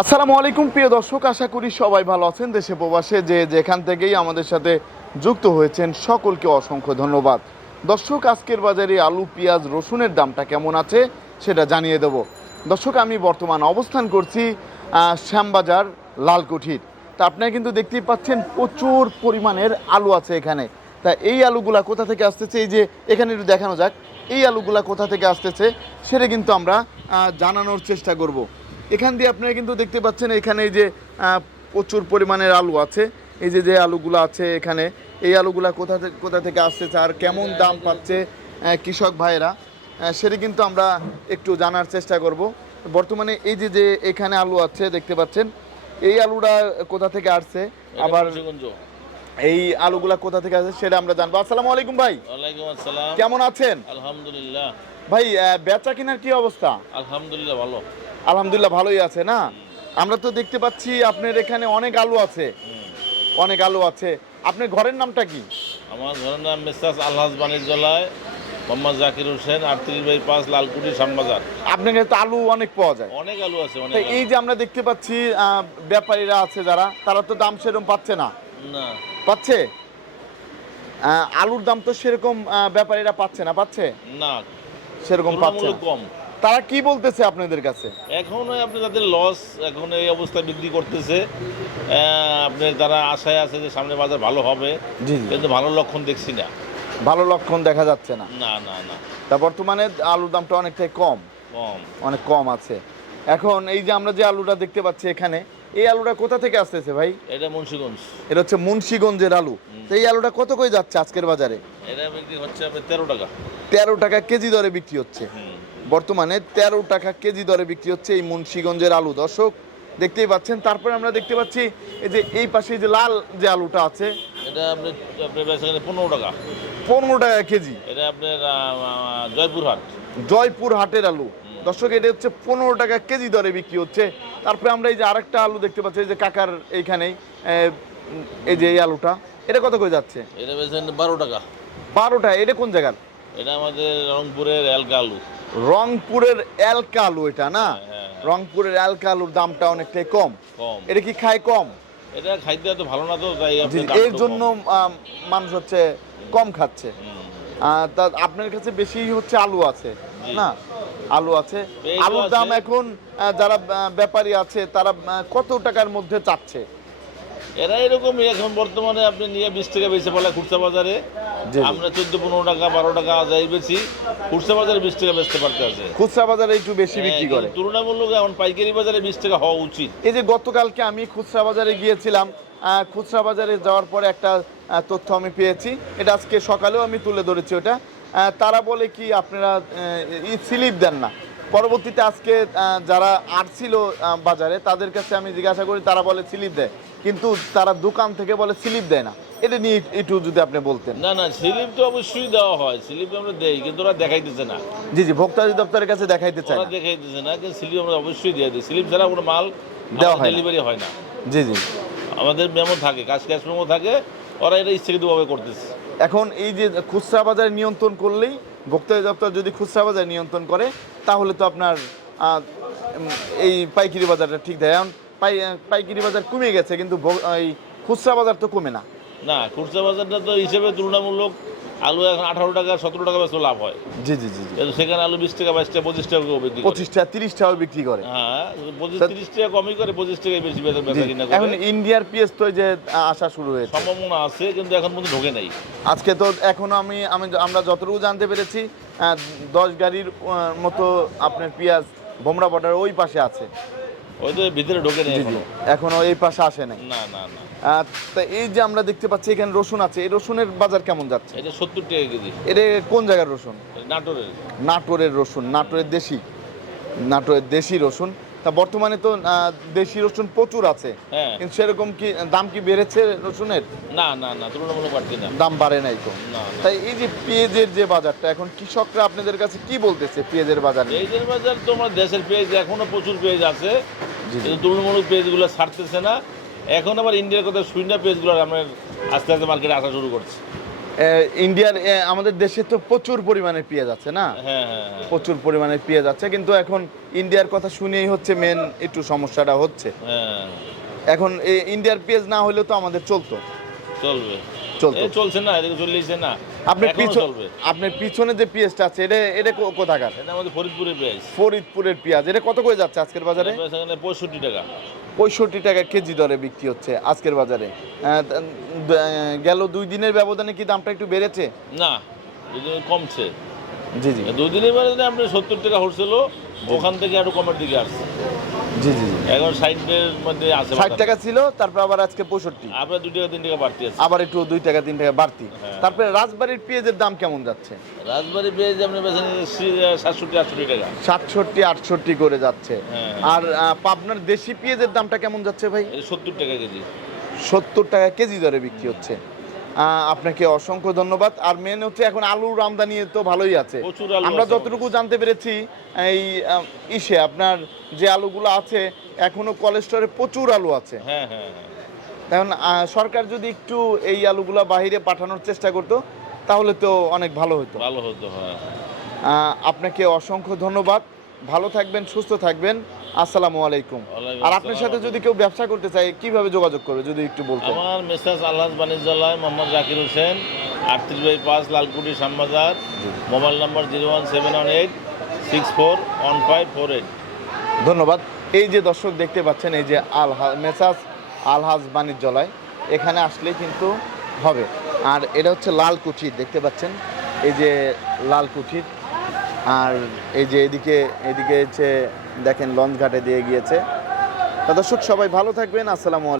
আসসালামু আলাইকুম প্রিয় দর্শক, আশা করি সবাই ভালো আছেন। দেশে প্রবাসে যে যেখান থেকেই আমাদের সাথে যুক্ত হয়েছেন সকলকে অসংখ্য ধন্যবাদ। দর্শক, আজকের বাজারে আলু, পেঁয়াজ, রসুনের দামটা কেমন আছে সেটা জানিয়ে দেব। দর্শক, আমি বর্তমান অবস্থান করছি শ্যামবাজার লালকুঠির। তা আপনারা কিন্তু দেখতেই পাচ্ছেন প্রচুর পরিমাণের আলু আছে এখানে। তা এই আলুগুলা কোথা থেকে আসতেছে, এই যে এখানে একটু দেখানো যাক এই আলুগুলা কোথা থেকে আসতেছে সেটা কিন্তু আমরা জানানোর চেষ্টা করব। এখান দিয়ে আপনারা কিন্তু দেখতে পাচ্ছেন এখানে এই যে প্রচুর পরিমাণের আলু আছে। এই যে যে আলুগুলো আছে এখানে, এই আলুগুলা কোথা থেকে আসতেছে আর কেমন দাম পাচ্ছে কৃষক ভাইয়েরা, সেটা কিন্তু আমরা একটু জানার চেষ্টা করব। বর্তমানে এই যে যে এখানে আলু আছে দেখতে পাচ্ছেন, এই আলুটা কোথা থেকে আসছে, আবার এই আলুগুলা কোথা থেকে আসছে সেটা আমরা জানবো। আসসালামু আলাইকুম ভাই। ওয়ালাইকুম আসসালাম। কেমন আছেন? আলহামদুলিল্লাহ। ভাই বেচা কেনার কি অবস্থা? আলহামদুলিল্লাহ ভালো। আলহামদুলিল্লাহ ভালোই আছে না? আমরা তো দেখতে পাচ্ছি আপনার এখানে অনেক আলু আছে, অনেক আলু আছে। আপনার ঘরের নামটা কি? আমার ঘরের নাম মেসাজ আলহাজ বাণিজ্যালয়, মোহাম্মদ জাকির হোসেন, 38/5 লালকুটি, শ্যামবাজার। আপনার কাছে তো আলু অনেক পাওয়া যায়। অনেক আলু আছে, অনেক তো আলু। এই যে আমরা দেখতে পাচ্ছি ব্যাপারীরা আছে যারা, তারা তো দাম সেরকম পাচ্ছে না। না, পাচ্ছে? আলুর দাম তো সেরকম ব্যাপারীরা পাচ্ছে না, পাচ্ছে না, সেরকম পাচ্ছে তুলনামূলক না। কম। তারা কি বলতেছে আপনাদের কাছে? এখন আপনি যাদের লস, এখন এই অবস্থায় বিক্রি করতেছে, আপনি তারা আশায় আছে যে সামনে বাজার ভালো হবে, জি জি, কিন্তু ভালো লক্ষণ দেখছি না। ভালো লক্ষণ দেখা যাচ্ছে না। না, না, না, তা বর্তমানে আলুর দামটা অনেকটাই কম, কম। অনেক কম আছে। এখন এই যে আমরা যে আলুটা দেখতে পাচ্ছি এখানে, এই আলুটা কোথা থেকে আসতেছে ভাই? এটা মুন্সিগঞ্জ। এটা হচ্ছে মুন্সিগঞ্জের আলু। তো এই আলুটা কত করে যাচ্ছে আজকের বাজারে? এটা বিক্রি হচ্ছে আপনার 13 টাকা। 13 টাকা কেজি দরে বিক্রি হচ্ছে। হুম। বর্তমানে 13 টাকা কেজি দরে বিক্রি হচ্ছে এই মুন্সিগঞ্জের আলু। দর্শক দেখতেই পাচ্ছেন। তারপরে আমরা দেখতে পাচ্ছি এই যে এই পাশে যে লাল যে আলুটা আছে, এটা আপনার বেচা 15 টাকা। 15 টাকা কেজি। এটা আপনার জয়পুরহাট। জয়পুর হাটের আলু। দর্শক, এটা হচ্ছে 15 টাকা কেজি দরে বিক্রি হচ্ছে। তারপরে আমরা এই যে আরেকটা আলু দেখতে পাচ্ছি, এই যে কাকার এইখানেই এই যে এই আলুটা, এটা কত করে যাচ্ছে? এটা বেচেন 12 টাকা। 12 টাকা। এটা কোন জায়গার? এটা আমাদের রংপুরের এলকা আলু। রংপুরের এলকা আলু এটা না? হ্যাঁ। রংপুরের এলকা আলুর দামটা অনেকটাই কম। কম। এটা কি খায় কম? এটা খাইতে এত ভালো না, তো তাই জি, আপনার এর জন্য মানুষ হচ্ছে কম খাচ্ছে। তা আপনার কাছে বেশি হচ্ছে আলু আছে না? আলু আছে। পেঁয়াজও আলুর দাম আছে। এখন যারা ব্যাপারী আছে তারা কত টাকার মধ্যে চাচ্ছে? এরা এরকমই এখন বর্তমানে আপনি নিয়ে 20 টাকা বেচে বলে খুচরা বাজারে। জি, জি। আমরা 14-15 টাকা 12 টাকা যাই বেশি, খুচরা বাজারে 20 টাকা বেচতে পারতে আছে। খুচরা বাজারে একটু বেশি বিক্রি করে। তুলনামূলক এখন পাইকারি বাজারে 20 টাকা হওয়া উচিত। এই যে গতকালকে আমি খুচরা বাজারে গিয়েছিলাম, খুচরা বাজারে যাওয়ার পরে একটা তথ্য আমি পেয়েছি, এটা আজকে সকালেও আমি তুলে ধরেছি ওটা। তারা বলে কি আপনারা স্লিপ দেন না। পরবর্তীতে আজকে যারা আসছিল বাজারে তাদের কাছে আমি জিজ্ঞাসা করি, তারা বলে স্লিপ দেয়, কিন্তু তারা দোকান থেকে বলে স্লিপ দেয় না। এটা নিয়ে একটু যদি আপনি বলতেন। না, না, স্লিপ তো অবশ্যই দেওয়া হয়, স্লিপ আমরা দেই, কিন্তু ওরা দেখাইতেছে না। জি জি, ভোক্তা অধিদপ্তরের কাছে দেখাইতে চায় ওরা না। দেখাইতেছে না, কিন্তু স্লিপ আমরা অবশ্যই দিয়ে দিই। স্লিপ ছাড়া কোনো মাল দেওয়া হয় না। ডেলিভারি হয় না। জি জি। আমাদের মেমো থাকে, ক্যাশ মেমো থাকে, ওরা এটা ইচ্ছাকৃতভাবে করতেছে। এখন এই যে খুচরা বাজার নিয়ন্ত্রণ করলেই, ভোক্তা অধিদপ্তর যদি খুচরা বাজার নিয়ন্ত্রণ করে তাহলে তো আপনার এই পাইকারি বাজারটা ঠিক দেয়। এখন পাইকারি বাজার কমে গেছে, কিন্তু এই খুচরা বাজার তো কমে না। না, খুচরা বাজারটা তো হিসেবে তুলনামূলক আলু এখন 18 টাকা 17 টাকা বেশি লাভ হয়, জি জি জি জি। কিন্তু সেখানে আলু 20 টাকা 22 টাকা 25 টাকা বিক্রি করে। 25 টাকা 30 টাকা বিক্রি করে। হ্যাঁ, 25-30 টাকা কমই করে, 25 টাকায় বেশি বেচা কিনা এখন করে। ইন্ডিয়ার পেঁয়াজ তো এই যে আসা শুরু হয়েছে, সম্ভাবনা আছে, কিন্তু এখন পর্যন্ত ঢোকে নাই। আজকে তো এখনো আমরা যতটুকু জানতে পেরেছি 10 গাড়ির মতো আপনার পেঁয়াজ ভোমরা বর্ডার ওই পাশে আছে। ওই তো ভিতরে ঢোকে নেই জি জি, এখনো। এখনো এই পাশে আসে নাই। না, না, না। তা এই যে আমরা দেখতে পাচ্ছি এখানে রসুন আছে, এই রসুনের বাজার কেমন যাচ্ছে? এটা 70 টাকা কেজি। এটা কোন জায়গার রসুন? নাটোরের। নাটোরের রসুন, নাটোরের দেশি রসুন। তা বর্তমানে তো দেশি রসুন প্রচুর আছে, হ্যাঁ। কিন্তু সেরকম কি দাম কি বেড়েছে রসুনের? না, না, না, তুলনামূলক বাড়তি না। দাম বাড়ে নাই তো। না, না। তাই এই যে পেঁয়াজের যে বাজারটা, এখন কৃষকরা আপনাদের কাছে কি বলতেছে পেঁয়াজের বাজার নিয়ে? পেঁয়াজের বাজার তো আমার দেশের পেঁয়াজ এখনো প্রচুর পেঁয়াজ আছে, জি জি। কিন্তু তুলনামূলক পেঁয়াজগুলো ছাড়তেছে না। এখন আবার ইন্ডিয়ার কথা শুই না, পেঁয়াজগুলো আমার আস্তে আস্তে মার্কেটে আসা শুরু করছে। ইন্ডিয়ার আমাদের দেশে তো প্রচুর পরিমাণে পেঁয়াজ আছে না, হ্যাঁ হ্যাঁ হ্যাঁ প্রচুর পরিমাণে পেঁয়াজ আছে, কিন্তু এখন ইন্ডিয়ার কথা শুনেই হচ্ছে মেন একটু সমস্যাটা হচ্ছে। হ্যাঁ এখন ইন্ডিয়ার পেঁয়াজ না হলেও তো আমাদের চলতো। চলবে, চলতো। এই চলছে না, এদিকে চললেইছে না, আপনার এখনো চলবে। আপনার পিছনে যে পেঁয়াজটা আছে এটা এটা কোথাকার? এটা আমাদের ফরিদপুরের পেঁয়াজ, ফরিদপুরের পেঁয়াজ। এটা কত করে যাচ্ছে আজকের বাজারে? এখানে 65 টাকা। 65 টাকা কেজি দরে বিক্রি হচ্ছে আজকের বাজারে। গেল 2 দিনের ব্যবধানে কি দামটা একটু বেড়েছে? না, দুদিন কমছে। জি জি দুদিনের মধ্যে আপনি 70 টাকা হচ্ছিল, ওখান থেকে আরো কমের দিকে আসছে। জি জি জি। এখন 60-এর মধ্যে আছে। 60 টাকা ছিল, তারপর আবার আজকে 65, আপনার 2 টাকা 3 টাকা বাড়তি আছে। আবার একটু 2 টাকা 3 টাকা বাড়তি। হ্যাঁ। তারপরে রাজবাড়ির পেঁয়াজের দাম কেমন যাচ্ছে? রাজবাড়ি পেঁয়াজ আপনি বেছেন 67-68 টাকা। 67-68 করে যাচ্ছে। হ্যাঁ। আর পাবনার দেশি পেঁয়াজের দামটা কেমন যাচ্ছে ভাই? এই 70 টাকা কেজি। 70 টাকা কেজি দরে বিক্রি হচ্ছে। আপনাকে অসংখ্য ধন্যবাদ। আর মেন হচ্ছে এখন আলুর আমদানি তো ভালোই আছে। প্রচুর আলু আমরা আছে যতটুকু জানতে পেরেছি এই আপনার যে আলুগুলো আছে এখনো কোলেস্টোরে প্রচুর আলু আছে। হ্যাঁ হ্যাঁ হ্যাঁ। এখন সরকার যদি একটু এই আলুগুলো বাইরে পাঠানোর চেষ্টা করতো তাহলে তো অনেক ভালো হতো। ভালো হতো, হ্যাঁ। আপনাকে অসংখ্য ধন্যবাদ। ভালো থাকবেন, সুস্থ থাকবেন। আসসালামু আলাইকুম। ওয়ালাইকুম আর আপনার সাথে আসসালাম। যদি কেউ ব্যবসা করতে চায় কিভাবে যোগাযোগ করবে যদি একটু বলতেন? আমার মেসাজ আলহাজ বাণিজ্যালয়, মোহাম্মদ জাকির হোসেন, 38/5 লালকুটি শ্যামবাজার। Mobile number 01718641548। ধন্যবাদ। এই যে দর্শক দেখতে পাচ্ছেন, এই যে মেসাজ আলহাজ বাণিজ্যালয়, এখানে আসলে কিন্তু হবে। আর এটা হচ্ছে লাল কুঠির, দেখতে পাচ্ছেন এই যে লাল কুঠির। আর এই যে এদিকে হচ্ছে দেখেন লঞ্চ ঘাটে দিয়ে গিয়েছে। তা দর্শক সবাই ভালো থাকবেন। আসসালামু আলাইকুম।